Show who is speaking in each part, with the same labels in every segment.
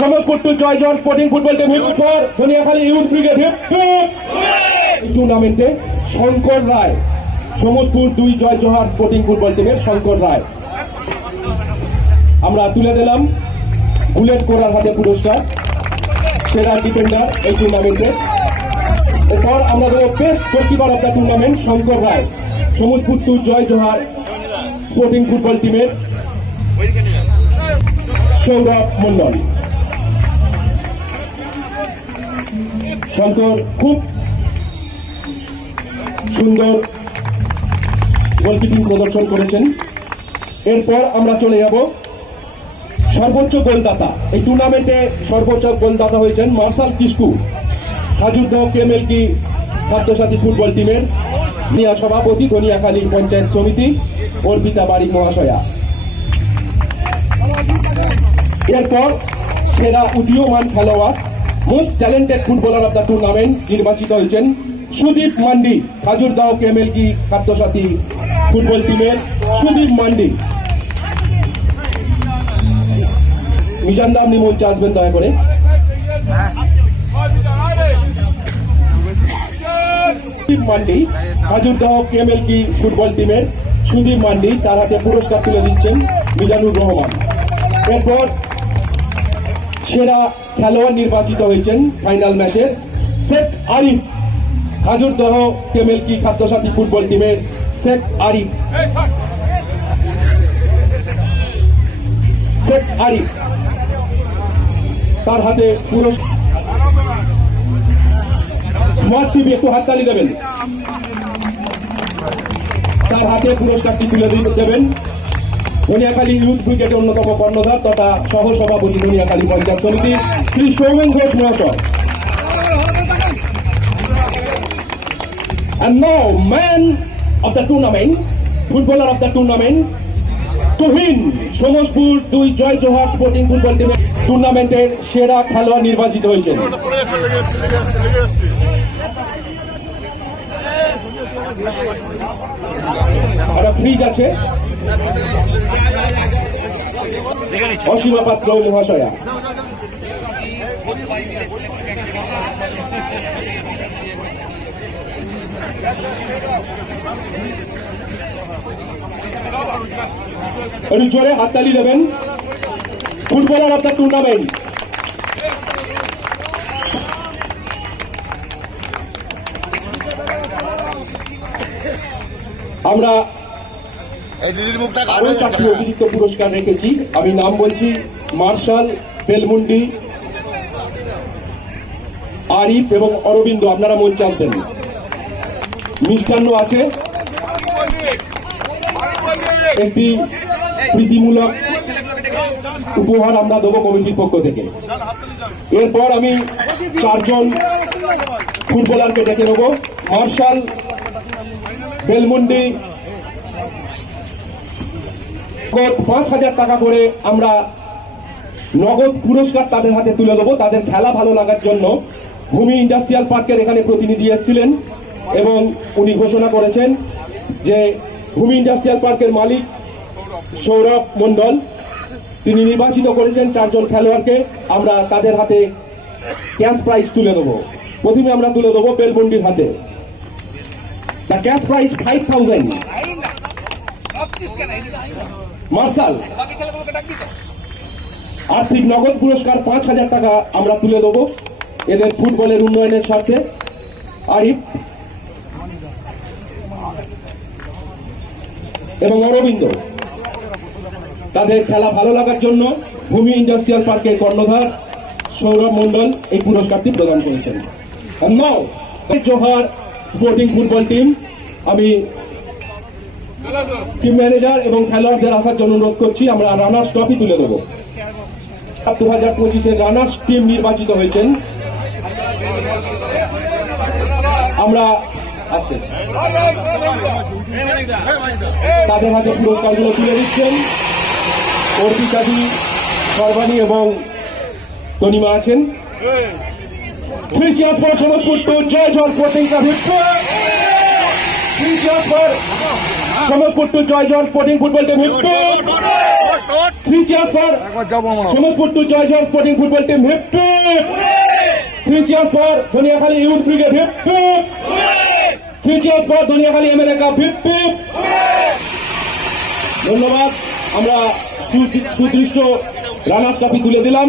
Speaker 1: সমজপুর টু জয় জল sporting football hip for Dhaniakhali youth brigade টুর্নামেন্টে শঙ্কর রায় সমজপুর দুই জয় জোহার স্পোর্টিং ফুটবল টিমের শঙ্কর রায়। আমরা তুলে দিলাম বুলেট করার হাতে পুরস্কার, সেরা ডিফেন্ডার এই টুর্নামেন্টে এরপর আমরা দেবো best goalkeeper of the tournament Shankar Roy Samajpur two Joy Johar sporting football টিমের সৌরভ মন্ডল শঙ্কর খুব সুন্দর গোলকিপিং প্রদর্শন করেছেন। এরপর আমরা চলে যাব সর্বোচ্চ গোলদাতা। এই টুর্নামেন্টে সর্বোচ্চ গোলদাতা হয়েছেন মার্শাল কিস্কু। হাজুরদহ কেমেলকি খাদ্যসাথী ফুটবল টিমের। নিয়া সভাপতি গনিয়াখালী পঞ্চায়েত সমিতি, অর্পিতা বাড়ি মহাশয়া। এরপর সেরা উদীয়মান খেলোয়াড় most talented footballer of the tournament নির্বাচিত হয়েছেন সুদীপ মান্ডি খাজুরদহ কেমেলকি খাদ্যসাথী ফুটবল টিমের সুদীপ মান্ডি। মিজান দা আপনি মঞ্চে আসবেন দয়া করে। সুদীপ মান্ডি খাজুরদহ কেমেলকি ফুটবল টিমের সুদীপ মান্ডি তার হাতে পুরস্কার তুলে দিচ্ছেন মিজানুর রহমান। এরপর সেরা খেলোয়াড় নির্বাচিত হয়েছেন ফাইনাল ম্যাচের শেখ আরিফ খাজুরদহ কেমেলকি খাদ্যসাথী ফুটবল টিমের শেখ আরিফ। শেখ আরিফ তার হাতে পুরস্কার। স্মার্ট টিভি একটু হাততালি দেবেন। তার হাতে পুরস্কারটি তুলে দেবেন। ধনিয়াখালী ইউথ ব্রিগেডের অন্যতম কর্ণধার তথা সহ সভাপতি ধনিয়াখালী পঞ্চায়েত সমিতি শ্রী সৌমেন ঘোষ মহাশয়। And now, man of the tournament, footballer of the tournament, Tuhin Samaspur দুই জয় জোহার স্পোর্টিং ফুটবল টুর্নামেন্টের সেরা খেলোয়াড় নির্বাচিত হয়েছেন। একটা ফ্রিজ আছে। অসীমা পাত্র মহাশয়া। একটু জোরে হাততালি দেবেন। ফুটবলার দ্য টুর্নামেন্ট আমরা
Speaker 2: এই দিদির মুখটা
Speaker 1: আরও চারটি অতিরিক্ত পুরস্কার রেখেছি। আমি নাম বলছি মার্শাল বেলমুন্ডি আরিফ এবং অরবিন্দ আপনারা মঞ্চে আসবেন মিষ্টান্ন আছে। একটি প্রীতিমূলক উপহার আমরা দেবো কমিটির পক্ষ থেকে। এরপর আমি চারজন ফুটবলারকে ডেকে নেব। মার্শাল বেলমুন্ডি পাঁচ হাজার টাকা করে আমরা নগদ পুরস্কার তাদের হাতে তুলে দেবো তাদের খেলা ভালো লাগার জন্য ভূমি ইন্ডাস্ট্রিয়াল পার্কের এখানে প্রতিনিধি এসেছিলেন এবং উনি ঘোষণা করেছেন যে ভূমি ইন্ডাস্ট্রিয়াল পার্কের মালিক সৌরভ মণ্ডল তিনি নির্বাচিত করেছেন চারজন খেলোয়াড়কে আমরা তাদের হাতে ক্যাশ প্রাইজ তুলে দেবো প্রথমে আমরা তুলে দেবো বেলমন্ডির হাতে the cash prize five thousand martial. আর্থিক নগদ পুরস্কার পাঁচ হাজার টাকা আমরা তুলে দেবো এদের ফুটবলের উন্নয়নের স্বার্থে। আরিফ। এবং অরবিন্দ। তাদের খেলা ভালো লাগার জন্য ভূমি ইন্ডাস্ট্রিয়াল পার্কের কর্ণধার সৌরভ মন্ডল এই পুরস্কারটি প্রদান করেছেন। জোহার স্পোর্টিং ফুটবল টিম, আমি টিম ম্যানেজার এবং খেলোয়াড়দের আসার জন্য অনুরোধ করছি, আমরা রানার্স ট্রফি তুলে দেবো। দু হাজার পঁচিশে রানার্স টিম নির্বাচিত হয়েছেন। আমরা তাদের হাতে পুরস্কারগুলো তুলে দিচ্ছেন। অর্পিতাদি সর্বাণী এবং তনিমা আছেন। Three cheers for Samaspur two Joy জল sporting club three for Samaspur two Joy sporting football team three cheers for Samajpur Joy Joy sporting football team three youth brigade three cup ধন্যবাদ। আমরা সুদৃশ্য রানার্স ট্রফি তুলে দিলাম।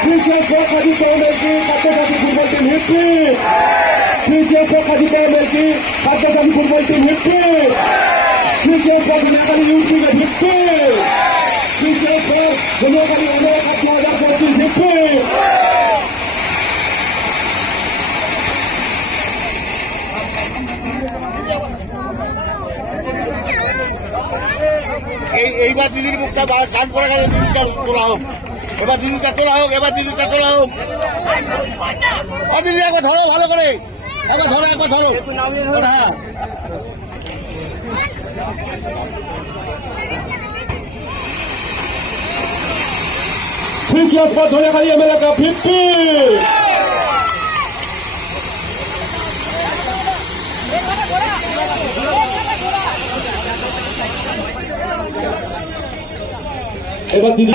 Speaker 1: for Rajur Power Melki, Kaptejati, Football Team History. Future for Rajur Power Melki, Kaptejati, Football Team History. Future for Dunakali Youth Brigade History. Future for Dunakali America 2014 History.
Speaker 2: এই এইবার দিদির মুখটা গান করে গেলে দিদিটা তোলা হোক এবার দিদিটা তোলা হোক, এবার দিদিটা তোলা হোক দিদি, একবার ধরো ভালো করে একবার ধরো একবার ধরো হ্যাঁ
Speaker 1: for Dhoniakhali America 50! এবার দিদি